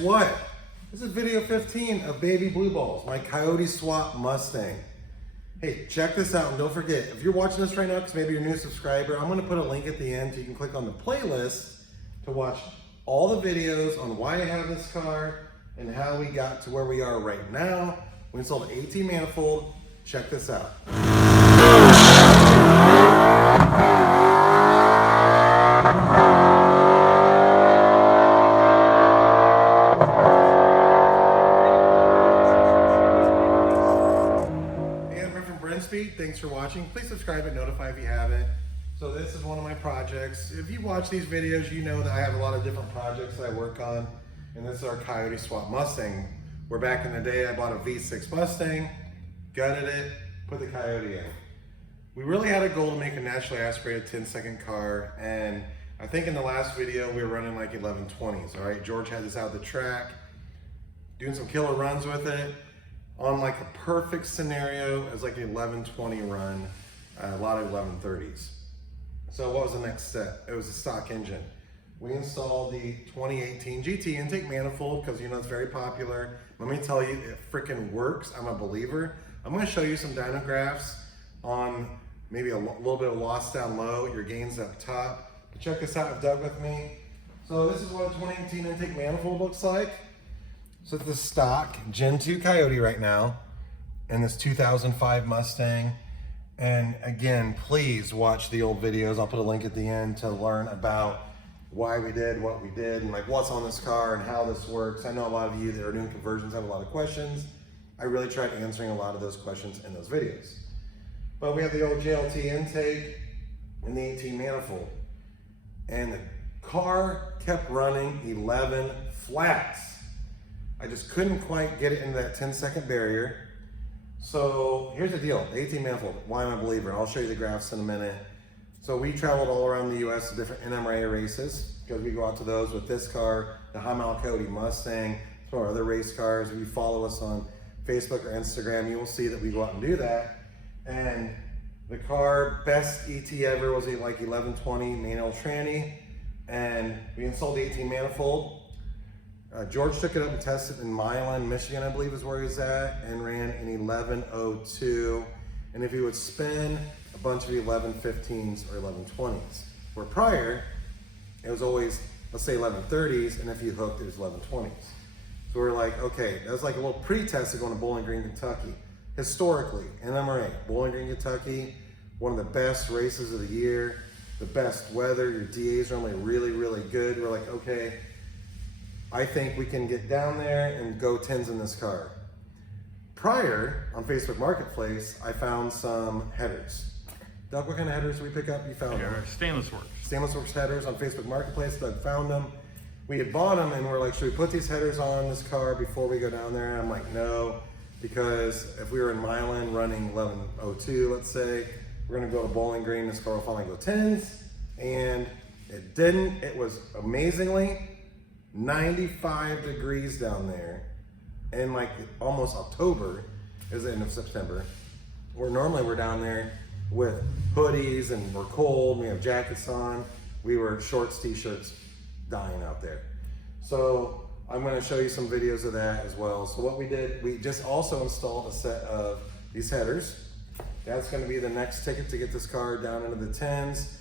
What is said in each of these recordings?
what? This is video 15 of Baby Blue Balls, my Coyote Swap Mustang. Hey, check this out, and don't forget, if you're watching this right now, because maybe you're a new subscriber, I'm gonna put a link at the end so you can click on the playlist to watch all the videos on why I have this car and how we got to where we are right now. We installed an 18 manifold. Check this out. Brenspeed, thanks for watching. Please subscribe and notify if you haven't. So this is one of my projects. If you watch these videos, you know that I have a lot of different projects that I work on. And this is our Coyote Swap Mustang. Where back in the day, I bought a V6 Mustang, gutted it, put the Coyote in. We really had a goal to make a naturally aspirated 10-second car. And I think in the last video, we were running like 1120s, all right? George had this out the track, doing some killer runs with it. On like a perfect scenario, it was like an 1120 run, a lot of 1130s. So what was the next step? It was a stock engine. We installed the 2018 GT intake manifold because you know it's very popular. Let me tell you, it freaking works. I'm a believer. I'm gonna show you some dyno graphs on maybe a little bit of loss down low, your gains up top. But check this out, Doug with me. So this is what a 2018 intake manifold looks like. So it's the stock Gen 2 Coyote right now, and this 2005 Mustang. And again, please watch the old videos. I'll put a link at the end to learn about why we did what we did and like what's on this car and how this works. I know a lot of you that are doing conversions have a lot of questions. I really tried answering a lot of those questions in those videos. But we have the old JLT intake and the 18 manifold. And the car kept running 11 flats. I just couldn't quite get it into that 10-second barrier. So here's the deal, the 18 manifold, why am I a believer? I'll show you the graphs in a minute. So we traveled all around the US to different NMRA races because we go out to those with this car, the High Mile Coyote Mustang, some of our other race cars. If you follow us on Facebook or Instagram, you will see that we go out and do that. And the car, best ET ever was like 1120 manual tranny. And we installed the 18 manifold. George took it up and tested in Milan, Michigan, I believe is where he was at, and ran an 1102. And if he would spin a bunch of 1115s or 1120s, where prior, it was always, let's say 1130s, and if you hooked, it was 1120s. So we're like, okay, that was like a little pre-test of going to Bowling Green, Kentucky. Historically, NMRA, Bowling Green, Kentucky, one of the best races of the year, the best weather, your DAs are only really, really good. We're like, okay, I think we can get down there and go 10s in this car. Prior, on Facebook Marketplace, I found some headers. Doug, what kind of headers did we pick up? You found them. Stainless Works. Stainless Works headers on Facebook Marketplace. Doug found them. We had bought them and we're like, should we put these headers on this car before we go down there? And I'm like, no, because if we were in Milan running 1102, let's say, we're gonna go to Bowling Green, this car will finally go 10s. And it didn't. It was amazingly 95 degrees down there in like almost October, is the end of September, where normally we're down there with hoodies and we're cold, we have jackets on, we were shorts, t-shirts, dying out there. So I'm going to show you some videos of that as well. So what we did, we just also installed a set of these headers. That's going to be the next ticket to get this car down into the 10s.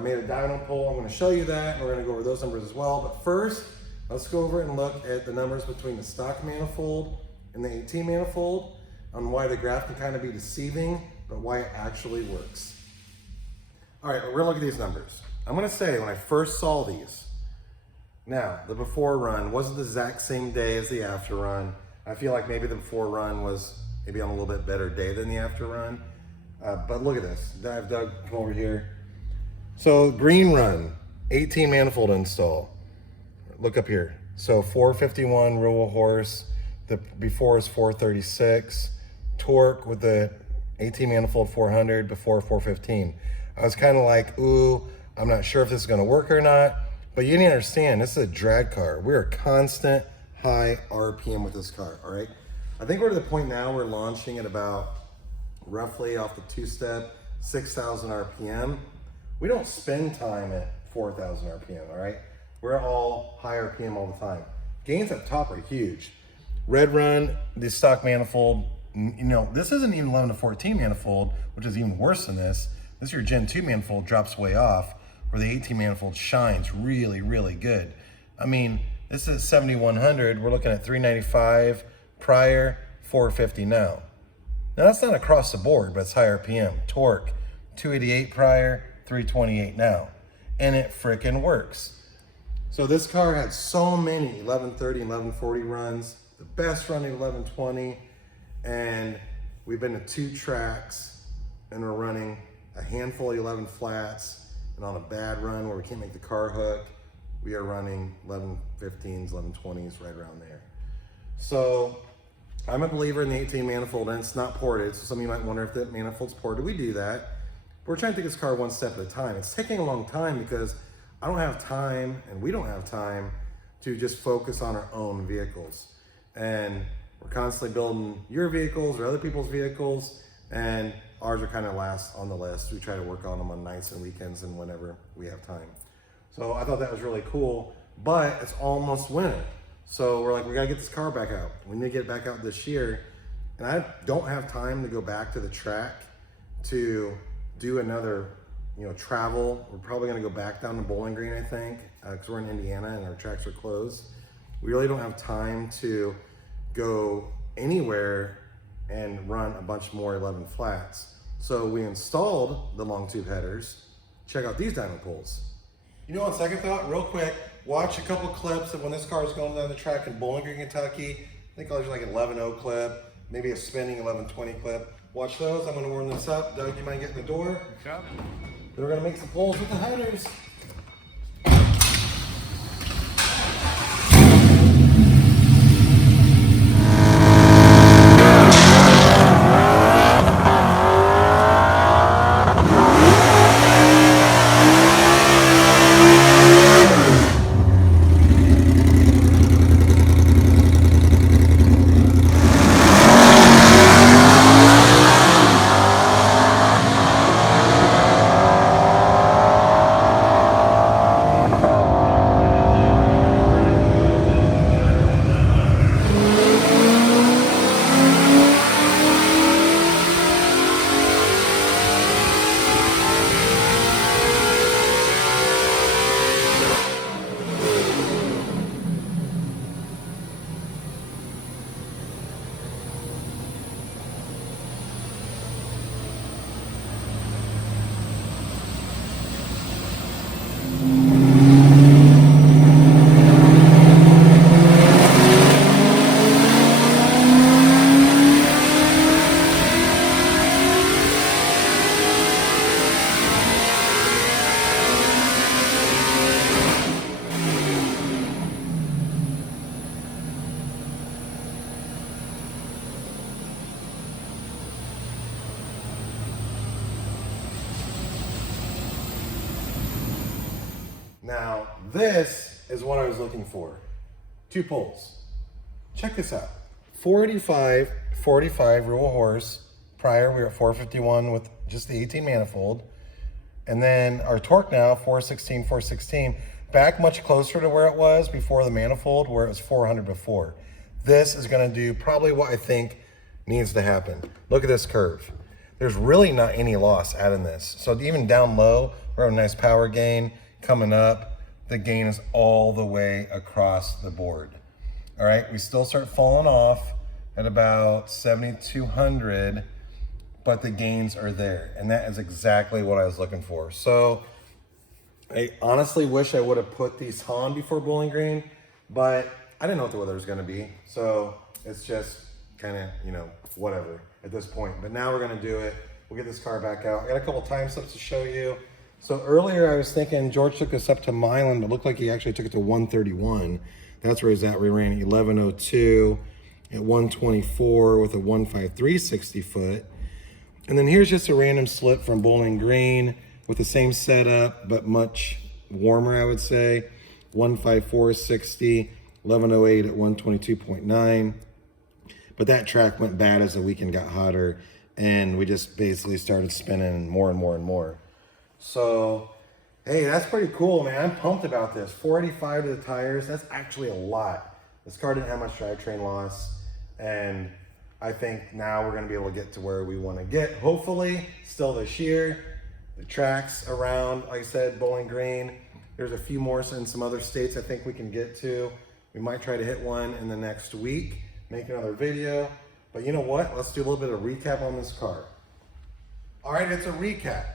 Made a dyno poll, I'm going to show you that, and we're going to go over those numbers as well. But first, let's go over and look at the numbers between the stock manifold and the 18 manifold on why the graph can kind of be deceiving, but why it actually works. All right, we're gonna look at these numbers. I'm gonna say when I first saw these, now the before run wasn't the exact same day as the after run. I feel like maybe the before run was maybe on a little bit better day than the after run. But look at this, Doug, come over here. So green run, 18 manifold install. Look up here. So 451 real horse, the before is 436. Torque with the 18 manifold 400, before 415. I was kind of like, ooh, I'm not sure if this is gonna work or not, but you need to understand, this is a drag car. We're constant high RPM with this car, all right? I think we're to the point now we're launching at about roughly off the two-step, 6,000 RPM. We don't spend time at 4,000 RPM, all right? We're all high RPM all the time. Gains up top are huge. Red Run, the stock manifold, you know, this isn't even 11 to 14 manifold, which is even worse than this. This is your Gen 2 manifold drops way off, where the 18 manifold shines really, really good. I mean, this is 7100, we're looking at 395 prior, 450 now. Now that's not across the board, but it's high RPM. Torque, 288 prior, 328 now. And it frickin' works. So this car had so many 1130 and 1140 runs, the best running 1120, and we've been to 2 tracks, and we're running a handful of 11 flats, and on a bad run where we can't make the car hook, we are running 1115s, 1120s, right around there. So I'm a believer in the 18 manifold, and it's not ported, so some of you might wonder if the manifold's ported. We do that. We're trying to take this car one step at a time. It's taking a long time because I don't have time, and we don't have time to just focus on our own vehicles. And we're constantly building your vehicles or other people's vehicles, and ours are kind of last on the list. We try to work on them on nights and weekends and whenever we have time. So I thought that was really cool, but it's almost winter. So we're like, we gotta get this car back out. We need to get it back out this year. And I don't have time to go back to the track to do another, you know, travel. We're probably gonna go back down to Bowling Green, I think, because we're in Indiana and our tracks are closed. We really don't have time to go anywhere and run a bunch more 11 flats. So we installed the long tube headers. Check out these diamond poles. You know, on second thought, real quick, watch a couple clips of when this car is going down the track in Bowling Green, Kentucky. I think there's like an 11.0 clip, maybe a spinning 11.20 clip. Watch those. I'm gonna warm this up. Doug, you might get in the door. Good job. Then we're gonna make some poles with the headers. Now, this is what I was looking for. 2 poles. Check this out. 485, 45 real horse. Prior, we were at 451 with just the 18 manifold. And then our torque now, 416, 416. Back much closer to where it was before the manifold, where it was 400 before. This is gonna do probably what I think needs to happen. Look at this curve. There's really not any loss adding this. So even down low, we're having a nice power gain. Coming up, the gain is all the way across the board. All right, we still start falling off at about 7,200, but the gains are there. And that is exactly what I was looking for. So I honestly wish I would have put these on before Bowling Green, but I didn't know what the weather was gonna be. So it's just kind of, you know, whatever at this point. But now we're gonna do it. We'll get this car back out. I got a couple time slips to show you. So earlier I was thinking George took us up to Milan, but it looked like he actually took it to 131. That's where he's at. We ran 1102 at 124 with a 153 60 foot. And then here's just a random slip from Bowling Green with the same setup, but much warmer, I would say. 154 60, 1108 at 122.9. But that track went bad as the weekend got hotter, and we just basically started spinning more and more and more. So, hey, that's pretty cool, man. I'm pumped about this. 485 to the tires, that's actually a lot. This car didn't have much drivetrain loss, and I think now we're gonna be able to get to where we wanna get, hopefully, still this year. The tracks around, like I said, Bowling Green. There's a few more in some other states I think we can get to. We might try to hit one in the next week, make another video. But you know what? Let's do a little bit of recap on this car. All right, it's a recap.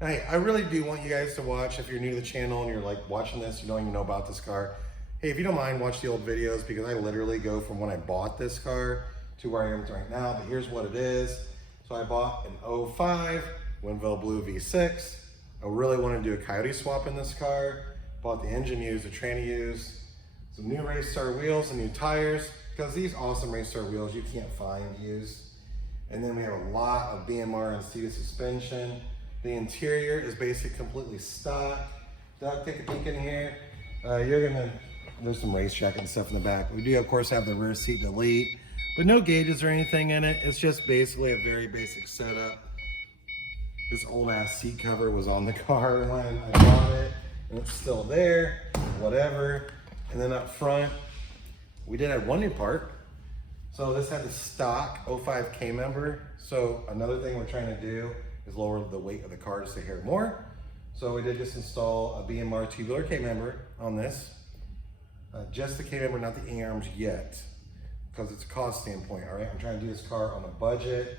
Hey, I really do want you guys to watch. If you're new to the channel and you're like watching this, you don't even know about this car. Hey, if you don't mind, watch the old videos, because I literally go from when I bought this car to where I am right now. But here's what it is. So I bought an 05 Winville Blue V6. I really want to do a Coyote Swap in this car. Bought the engine used, the tranny used, some new Race Star wheels and new tires, because these awesome Race Star wheels you can't find used. And then we have a lot of BMR and seated suspension. The interior is basically completely stock. Doug, take a peek in here. There's some racetrack and stuff in the back. We do, of course, have the rear seat delete, but no gauges or anything in it. It's just basically a very basic setup. This old ass seat cover was on the car when I bought it, and it's still there, whatever. And then up front, we did have one new part. So this had the stock 05 K member. So another thing we're trying to do is lower the weight of the car just a hair more. So we did just install a BMR tubular K member on this. Just the K member, not the arms yet, because it's a cost standpoint, all right? I'm trying to do this car on a budget.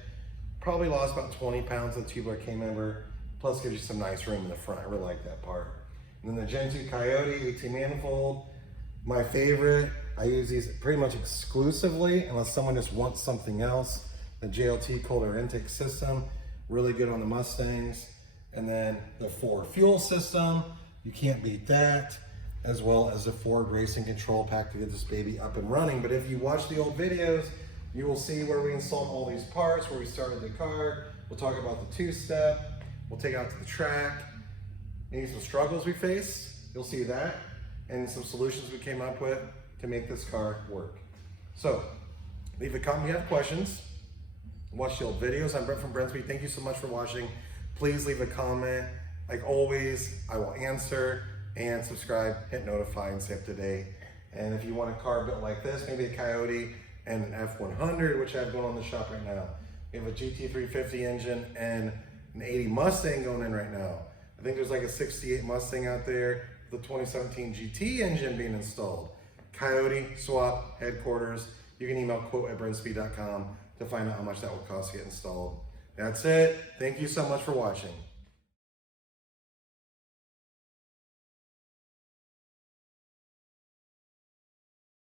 Probably lost about 20 pounds of the tubular K member, plus gives you some nice room in the front. I really like that part. And then the Gen 2 Coyote 18 manifold, my favorite. I use these pretty much exclusively unless someone just wants something else. The JLT cold air intake system, really good on the Mustangs. And then the Ford fuel system, you can't beat that, as well as the Ford racing control pack to get this baby up and running. But if you watch the old videos, you will see where we installed all these parts, where we started the car. We'll talk about the two-step. We'll take it out to the track. Maybe some struggles we faced, you'll see that, and some solutions we came up with to make this car work. So, leave a comment if you have questions. Watch the old videos. I'm Brent from Brenspeed. Thank you so much for watching. Please leave a comment. Like always, I will answer, and subscribe, hit notify, and stay up to date. And if you want a car built like this, maybe a Coyote and an F100, which I have going on in the shop right now. We have a GT350 engine and an 80 Mustang going in right now. I think there's like a 68 Mustang out there, the 2017 GT engine being installed. Coyote Swap headquarters. You can email quote@brenspeed.com to find out how much that will cost to get installed. That's it. Thank you so much for watching.